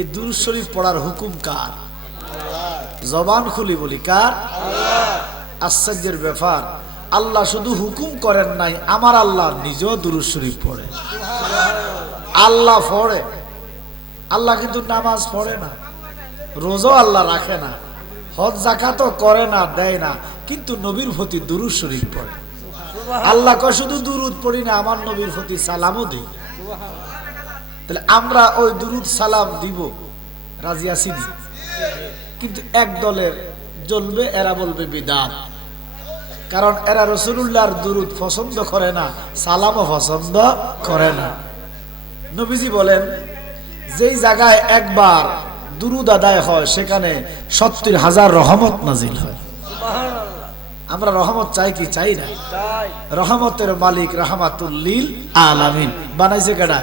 এই দুরুদ শরীফ পড়ার হুকুম কার? জবান খুলি বলি, কার? আশ্চর্যের ব্যাপার, আল্লাহ শুধু হুকুম করেন নাই, আমার আল্লাহ নিজেও দুরুদ শরীফ পড়ে। আল্লাহ পড়ে, আল্লাহ কিন্তু নামাজ পড়ে না, রোজও আল্লাহ রাখে না, হজ, জাকাতও করে না, দেয় না, কিন্তু নবীর প্রতি দুরুদ শরীফ পড়ে। আল্লাহ কয়, শুধু দুরুদ পড়ি না, আমার নবীর প্রতি সালামও দিই তাহলে আমরা ওই দুরুদ সালাম দিব রাজি আছি নি? কিন্তু এক দলের জ্বলবে এরা বলবে বিদাত। কারণ এরা রসুল্লাহর দুরুদ পছন্দ করে না সালামও পছন্দ করে না। নবীজি বলেন যেই জায়গায় একবার দুরুদ আদায় হয় সেখানে সত্তর হাজার রহমত নাজিল হয়। আমরা রহমত চাই কি? চাই না। রহমতের মালিক রহমাতুল্লিল আলামিন। বানাইছে কেডা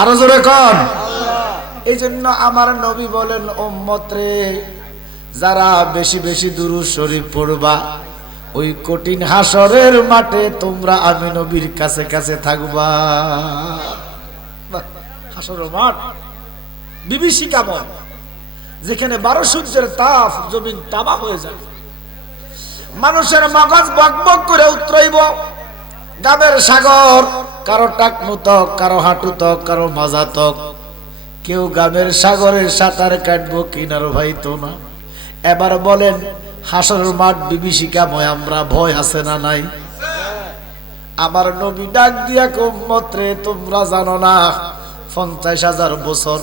আরও জোরে কন। এই জন্য আমার নবী বলেন উম্মত রে যারা বেশি বেশি দুরু শরীফ পড়বা ওই কঠিন হাসরের মাঠে তোমরা আমি নবীর কাছে কাছে থাকবা। বাহ, হাসরের মাঠ। বিভীষিকাময় যেখানে বারো সূর্যের তাপ জমিন তাবা হয়ে যায়। মানুষের মগজ বকবক করে উত্তরাইব। গাবের সাগর কারও টাকনুতক কারও হাঁটু হাঁটুতক কারও মাজা মাজাতক কেউ গাবের সাগরের সাঁতার কাটবো কিনার ভাই তো না। এবার বলেন, হাসর মাঠ বিভীষিকাময় আমরা ভয় আছে না নাই? আমার নবী ডাক দিয়া কুম্মত্রে তোমরা জানো না, পঞ্চাশ হাজার বছর।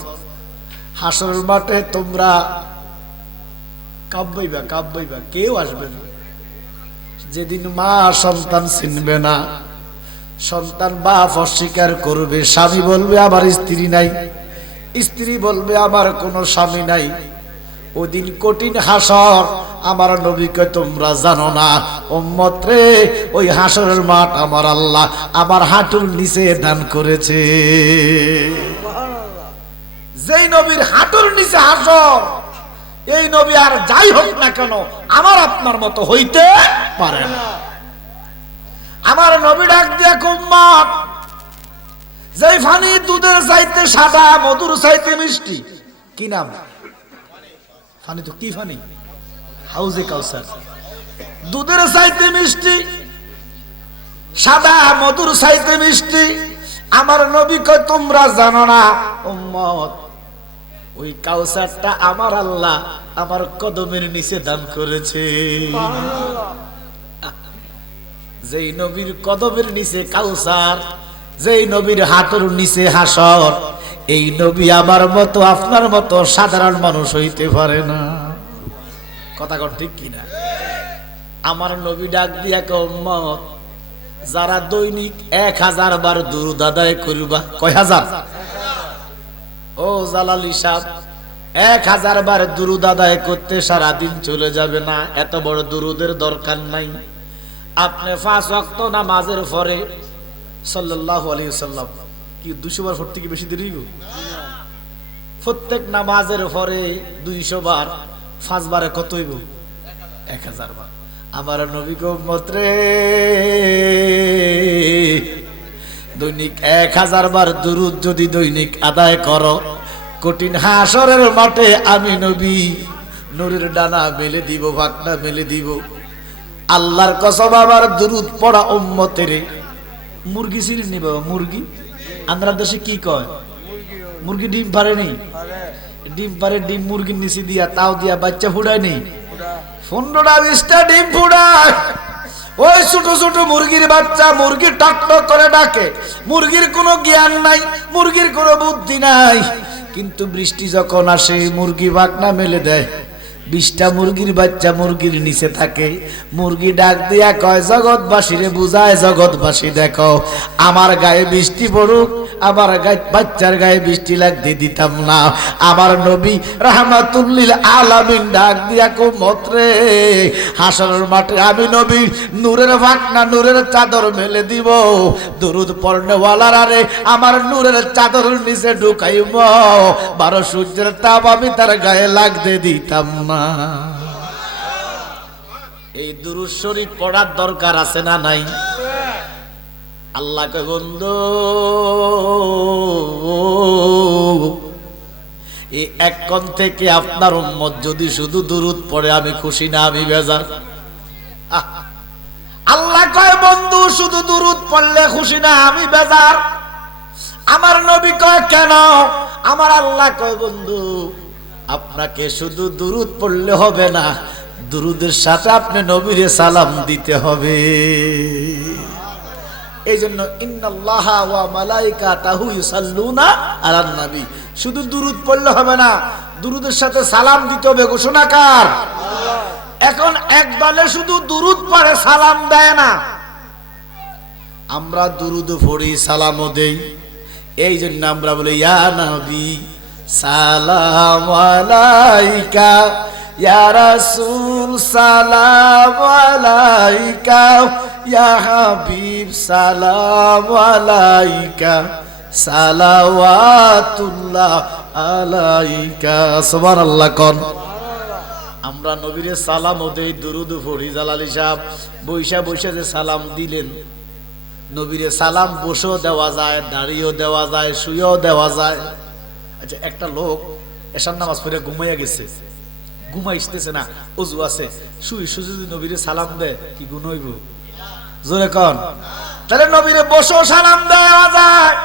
হাসর মাঠে তোমরা কাব্বাইবা কাব্বাইবা, কেউ আসবে না। যেদিন মা সন্তান চিনবে না সন্তান বাপ অস্বীকার করবে, স্বামী বলবে, আমার স্ত্রী নাই। স্ত্রী বলবে, আমার কোনো স্বামী নাই। ওদিন কঠিন হাসর, আমার নবীকে তোমরা জানো না। উম্মত রে, ওই হাসরের মাঠ আমার আল্লাহ, আমার হাঁটুর নিচে দান করেছে। যেই নবীর হাঁটুর নিচে হাসর, এই নবী আর যাই হোক না কেন, আমার আপনার মতো হইতে পারে না। আমার নবী ডাক দিয়া কুম্মাত যেই ফানি দুধের চাইতে সাদা, মধুর চাইতে মিষ্টি। কি নাম? ফানি তো, কি ফানি? হাউজে কাউসার। দুধের চাইতে মিষ্টি, সাদা, মধুর চাইতে মিষ্টি। আমার নবী কয়, তোমরা জানো না, উম্মত, ওই কাউসারটা আমার আল্লাহ আমার কদমের নিচে দান করেছে। যেই নবীর কদমের নিচে কাউসার, যেই নবীর হাঁটুর নিচে হাসর, এই নবী আমার মতো, আপনার মতো সাধারণ মানুষ হইতে পারে না। কথা কর ঠিক কিনা? আমার নবী ডাক দিয়া কম্মত যারা দৈনিক এক হাজার বার দুরুদ দাদায় করবা কয় হাজার? ও জালালি সাহ এক হাজার বার দুরুদ আদায় করতে সারাদিন চলে যাবে না, এত বড় দুরুদের দরকার নাই। আপনি পাঁচ ওয়াক্ত নামাজের পরে সাল্লাল্লাহু আলাইহি সাল্লাম কি দুশো বার ভর্তি কি বেশি দেরি প্রত্যেক নামাজের পরে দুইশো বার, পাঁচ বারে কত হইব? এক হাজার বার। আমার নবী মত্রে, দৈনিক এক হাজার বার দুরুদ যদি দৈনিক আদায় করো, কঠিন হাসরের মাঠে আমি নবী, নুরের ডানা মেলে দিব, ভাগনা মেলে দিব। আল্লাহর কসম আবার দুরুদ পড়া উম্মতের। মুরগি চিনি নি বাবা, মুরগি। আমরা দেশে কি কয়? মুরগি ডিম পারে নেই? ডিম পারে, ডিম মুরগির নিচে দিয়া, তাও দিয়া বাচ্চা ফুটায় নেই? পনেরোটা, বিশটা ডিম ফুটায়। ওই ছোট ছোট মুরগির বাচ্চা, মুরগি টক টক করে ডাকে। মুরগির কোনো জ্ঞান নাই, মুরগির কোনো বুদ্ধি নাই। কিন্তু বৃষ্টি যখন আসে, মুরগি বাকনা মেলে দেয়। বিশটা মুরগির বাচ্চা মুরগির নিচে থাকে। মুরগি ডাক দিয়া কয় জগৎবাসীরে বুঝায় জগৎবাসী, দেখো, আমার গায়ে বৃষ্টি পড়ুক, আমার গায়ে, বাচ্চার গায়ে বৃষ্টি লাগতে দিতাম না। আমার নবী রাহমাতুল্লিল আলামিন ডাক দিয়া কো মত্রে হাসরের মাঠে আমি নবী, নূরের ভাগনা, নূরের চাদর মেলে দিব। দুরুদ পর্ণওয়ালার আরে আমার নূরের চাদর নিচে ঢুকাইব। বারো সূর্যের তাপ আমি তার গায়ে লাগতে দিতাম না। এই দুরুদ শরীফ পড়ার দরকার আছে না নাই? আল্লাহকে বন্ধু, এই এক থেকে আপনার উম্মত যদি শুধু দুরুদ পড়ে, আমি খুশি না, আমি বেজার। আল্লাহ কয়, বন্ধু, শুধু দুরুদ পড়লে খুশি না, আমি বেজার। আমার নবী কয়, কেন? আমার আল্লাহ কয়, বন্ধু আপনাকে শুধু দুরুদ পড়লে হবে না, দুরুদের সাথে আপনি নবীরে সালাম দিতে হবে। এই জন্য শুধু দুরুদ পড়লে হবে না, দুরুদের সাথে সালাম দিতে হবে ঘোষণাকার এখন এক দলে শুধু দুরুদ পড়ে সালাম দেয় না। আমরা দুরুদ পড়ি, সালামও দেই। এই জন্য আমরা বলি, ইয়া নবী সালাম আলাইকা, ইয়া রাসূল, সালাম আলাইকা, ইয়া হাবিব, সালাম আলাইকা, সালাওয়াতুল্লাহ আলাইকা। সুবহানাল্লাহ, কোন। আমরা নবীরে সালাম ও দেই দুরুদ পড়ি জালালি সাহেব বৈশা বৈশা যে সালাম দিলেন, নবীরে সালাম বসেও দেওয়া যায়, দাঁড়িয়েও দেওয়া যায়, শুয়েও দেওয়া যায়। আচ্ছা একটা লোক এসার নামাজ পড়ে ঘুমাইয়া গেছে। ঘুমাইতেছে না, অজু আছে। শুই শুয়ে যদি নবীরে সালাম দেয়, কি গুণ হইব? জোরে কন। তাহলে নবীরে বসেও সালাম দেওয়া যায়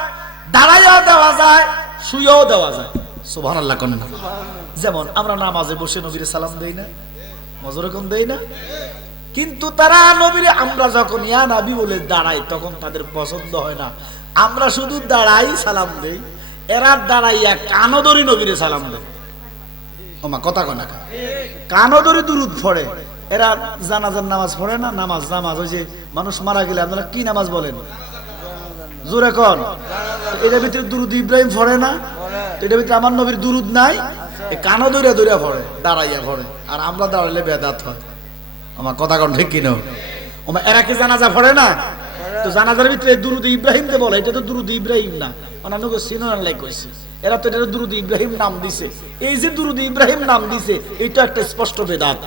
দাঁড়াইয়াও দেওয়া যায় শুয়েও দেওয়া যায়। সুবহানাল্লাহ কন না। যেমন আমরা নামাজে বসে নবীরে সালাম দেই না মজরে কম দেই না। কিন্তু তারা নবীরে, আমরা যখন ইয়া নাবি বলে দাঁড়াই, তখন তাদের পছন্দ হয় না। আমরা শুধু দাঁড়াই সালাম দেই। এরা দাঁড়াইয়া কানদরি নবীরে সালাম দেয়। ওমা কথা কনা কানদরি দুরুদ পড়ে। এরা জানাজার নামাজ পড়ে না? নামাজ নামাজ, ওই যে মানুষ মারা গেলে আপনারা কি নামাজ বলেন? জোরে কন। এটার ভিতরে দুরুদ ইব্রাহিম পড়ে না? এটার ভিতরে আমার নবীর দুরুদ নাই? কানো দৌড়ে দৌড়ে পড়ে, দাঁড়াইয়া পড়ে। আর আমরা দাঁড়াইলে বেদাত হয়। আমার কথা কন ঠিক কিনো? আমার এরা কি জানাজা পড়ে না? তো জানাজার ভিতরে দুরুদ ইব্রাহিম যে বলে, এটা তো দুরুদ ইব্রাহিম না। অন্যান্য সিনোনার লাই কইছে। এরা তো এটা দুরুদ ইব্রাহিম নাম দিছে। এই যে দুরুদ ইব্রাহিম নাম দিছে, এটা একটা স্পষ্ট বেদাত।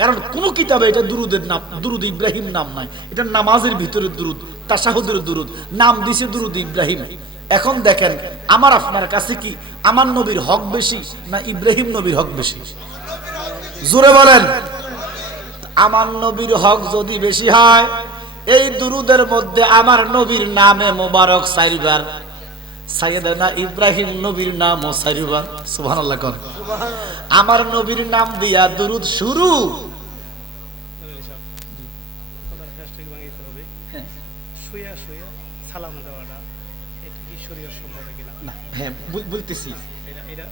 কারণ কোন কিতাবে এটা দুরুদের নাম, দুরুদ ইব্রাহিম নাম নাই। এটা নামাজের ভিতরে দুরুদ, তাসাহুদের দুরুদ। নাম দিছে দুরুদ ইব্রাহিম। এখন দেখেন, আমার আপনার কাছে কি আমার নবীর হক বেশি না ইব্রাহিম নবীর হক বেশি? জোরে বলেন। আমার নবীর হক যদি বেশি হয় এই দুরুদের মধ্যে আমার নবীর নামে মোবারক সাইবার সাইয়েদানা ইব্রাহিম নবীর নাম ও সাইবার সুবহানাল্লাহ কর। আমার নবীর নাম দিয়া দুরুদ শুরু প্লাস্টিক বাঙাইতে হবে শুয়া শুয়া সালাম দেওয়াটা কিনা না হ্যাঁ বলতেছি। এটা এটা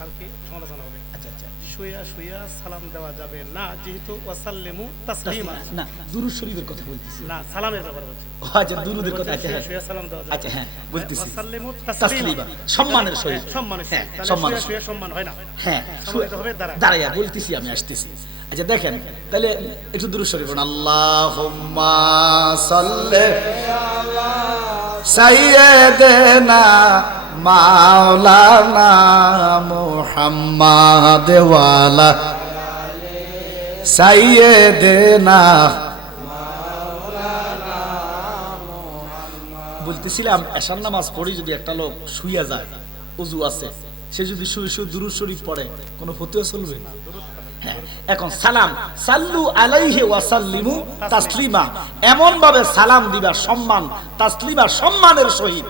কালকে সমালোচনা হবে। আচ্ছা আচ্ছা। শুয়া শুয়া সালাম দেওয়া যাবে না যেহেতু ওয়াসাল্লেমু তাসলিমা। না দুরুদ শরীফের কথা বলতেছি। না সালামের ব্যাপার হচ্ছে আচ্ছা দুরুদের কথা আচ্ছা শুয়া হ্যাঁ সালাম দেওয়া আচ্ছা হ্যাঁ বলতেছি। ওয়াসাল্লেমু তাসলিমা তাসলিমা। সম্মানের সহিত হ্যাঁ, সম্মানের হ্যাঁ সম্মানের শুয়া শুয়া সম্মান হয় না। হ্যাঁ সম্মানিত হবে দাঁড়ায়। দাঁড়াইয়া বলতেছি আমি আসতেছি। আচ্ছা দেখেন তাহলে একটু দূর সরি বলুন আল্লাহুম্মা সাল্লি সাইয়্যিদিনা মাওলানা মুহাম্মাদ ওয়ালা। সাইয়্যিদিনা বলতেছিলাম, এশার নামাজ পড়ি যদি একটা লোক শুইয়া যায়, উজু আছে, সে যদি শুয়ে শুয়ে দুরুদ শরীফ পড়ে, কোনো ফতুয়া চলবে? হ্যাঁ এখন সালাম। সাল্লু আলাইহি ওয়াসাল্লিমু তাসলিমা। এমন ভাবে সালাম দিবা, সম্মান, তাসলিমা, সম্মানের সহিত।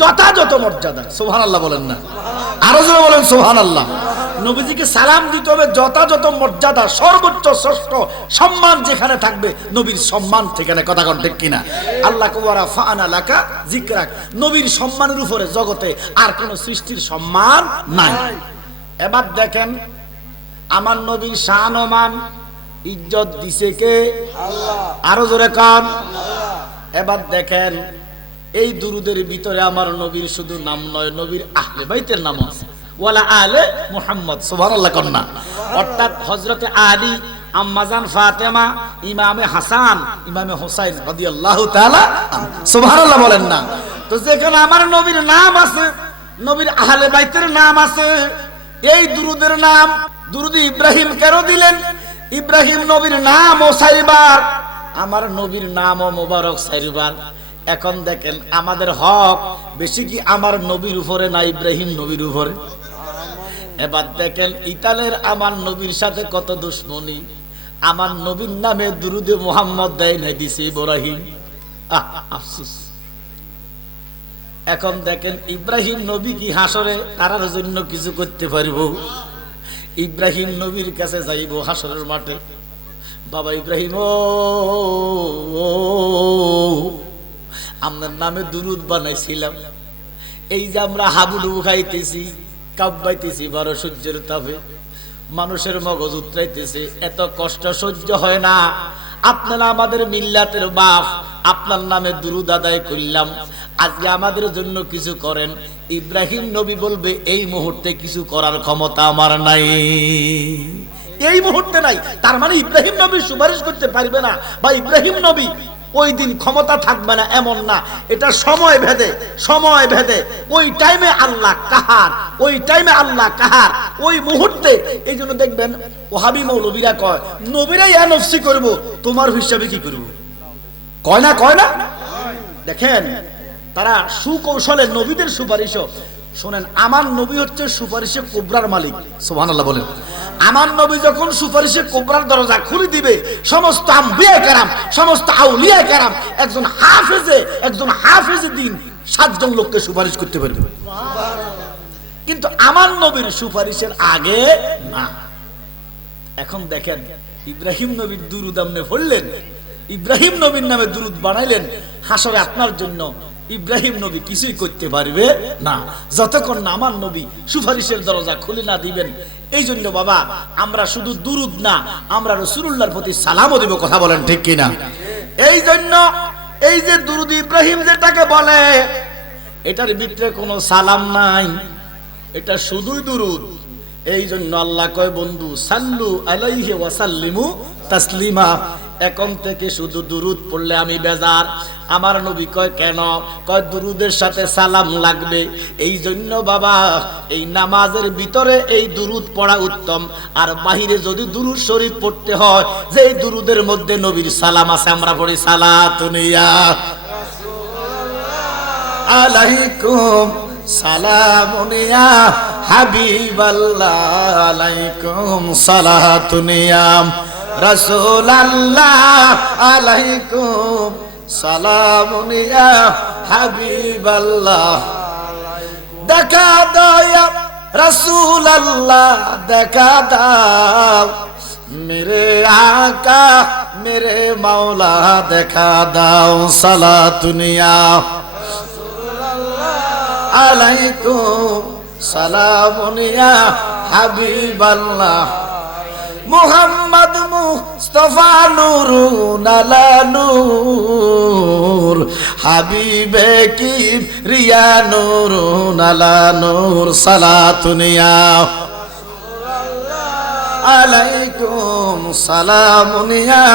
যথাযথ মর্যাদা। সুবহানাল্লাহ বলেন না। আরও জোরে বলেন, সুবহানাল্লাহ। নবীজিকে সালাম দিতে হবে, যথাযথ মর্যাদা, সর্বোচ্চ, শ্রেষ্ঠ সম্মান যেখানে থাকবে, নবীর সম্মান সেখানে। কথা কন ঠিক কিনা? আল্লাহ কুবারা ফানা লাকা জিকরাক নবীর সম্মানের উপরে জগতে আর কোন সৃষ্টির সম্মান নাই। এবার দেখেন আমার নবীর শান ও মান ইজ্জত দিছে কে? আরও জোরে কান। এবার দেখেন এই দুরুদের ভিতরে আমার নবীর শুধু নাম নয় নবীর আহলে বাইতের নাম আছে। ওয়ালা আলে মুহাম্মদ সুবহানাল্লাহ কন্যা অর্থাৎ হযরতে আলী আম্মাজান ফাতেমা ইমামে হাসান ইমামে হোসাইন রাদিয়াল্লাহু তাআলা সুবহানাল্লাহ বলেন না। তো যেখানে আমার নবীর নাম আছে নবীর আহলে বাইতের নাম আছে এই দুরুদের নাম দুরুদ ইব্রাহিম কেন দিলেন? ইব্রাহিম নবীর নাম ও সাইবার। আমার নবীর নাম ও মোবারক সাইবার এখন দেখেন আমাদের হক বেশি কি আমার নবীর উপরে না ইব্রাহিম নবীর উপরে? এবার দেখেন ইতালের আমার নবীর সাথে কত দুশ্মনী। আমার নবীর নামে দুরুদে মোহাম্মদ দেয় নাই, দিছে ইব্রাহিম। আফসোস। এখন দেখেন ইব্রাহিম নবী কি হাসরে? তারার জন্য কিছু করতে পারব? ইব্রাহিম নবীর কাছে যাইব হাসরের মাঠে। বাবা ইব্রাহিম, ও আপনার নামে দুরুদ বানাইছিলাম। এই যে আমরা হাবুডুবু খাইতেছি, কাব্বাইতেছি বারো সূর্যের তাপে। মানুষের মগজ উতরাইতেছে, এত কষ্ট সহ্য হয় না। আপনারা আমাদের মিল্লাতের বাপ, আপনার নামে দুরুদ আদায় করলাম। আজকে আমাদের জন্য কিছু করেন। ইব্রাহিম নবী বলবে, এই মুহূর্তে কিছু করার ক্ষমতা আমার নাই। এই মুহূর্তে নাই। তার মানে ইব্রাহিম নবী সুপারিশ করতে পারবে না। বা ইব্রাহিম নবী ওই দিন ক্ষমতা থাকবে না, এমন না। এটা সময় ভেদে সময় ভেদে। ওই টাইমে আল্লাহ কাহার, ওই টাইমে আল্লাহ কাহার। ওই মুহূর্তে, এই জন্য দেখবেন ওহাবি মৌলবীরা কয়, নবীরাই এনফসি করব, তোমার হিসাবে কি করব? কয় না কয় না? দেখেন তারা সুকৌশলে নবীদের সুপারিশও। শোনেন, আমার নবী হচ্ছে সুপারিশে কোবরার মালিক। সোহান আল্লাহ বলেন। আমার নবী যখন সুপারিশে কোবরার দরজা খুলে দিবে, সমস্ত আম্বিয়া কারাম, সমস্ত আউলিয়া কারাম, একজন হাফেজে একজন হাফেজে দিন সাতজন লোককে সুপারিশ করতে পারবে। কিন্তু আমার নবীর সুপারিশের আগে না। এখন দেখেন, ইব্রাহিম নবীর দুরুদ আপনি পড়লেন, ইব্রাহিম নবীর নামে দুরুদ বানাইলেন, হাসরে আপনার জন্য ইব্রাহিম নবী কিছুই করতে পারবে না। যতক্ষণ না আমার নবী সুপারিশের দরজা খুলে না দিবেন এই জন্য বাবা, আমরা শুধু দুরুদ না, আমরা রসুল্লাহর প্রতি সালামও দিব, কথা বলেন ঠিক কিনা? এই জন্য এই যে দুরুদ ইব্রাহিম যেটাকে বলে, এটার ভিতরে কোনো সালাম নাই। এটা শুধুই দুরুদ। এই জন্য আল্লাহ কয়, বন্ধু, সাল্লু আলাইহি ওয়াসাল্লিমু তাসলিমা। এখন থেকে শুধু দুরুদ পড়লে আমি বেজার। আমার নবী কয়, কেন? কয়, দুরুদের সাথে সালাম লাগবে। এই জন্য বাবা, এই নামাজের ভিতরে এই দুরুদ পড়া উত্তম। আর বাহিরে যদি দুরুদ শরীফ পড়তে হয় যে এই দুরুদের মধ্যে নবীর সালাম আছে, আমরা পড়ি সালাতুনিয়া আলাইকুম সালামুনিয়া হাবিবাল্লাহ, আলাইকুম সালাতুনিয়াম রাসূলাল্লাহ, আলাইকুম। সালামুনিয়া হাবিবাল্লাহ। দেখা দয়া রাসূলাল্লাহ, দেখা দাও। মেরে আকা, মেরে মাওলা, দেখা দাও সালাতুনিয়া আলাইকুম সালামুনিয়া হাবিবাল্লাহ। মুহাম্মদ মুস্তফা নুরুন আলা হাবিবে কি রিয়া নুরুন আলা নূর সালাতুনিয়া আলাইকুম সালামুনিয়া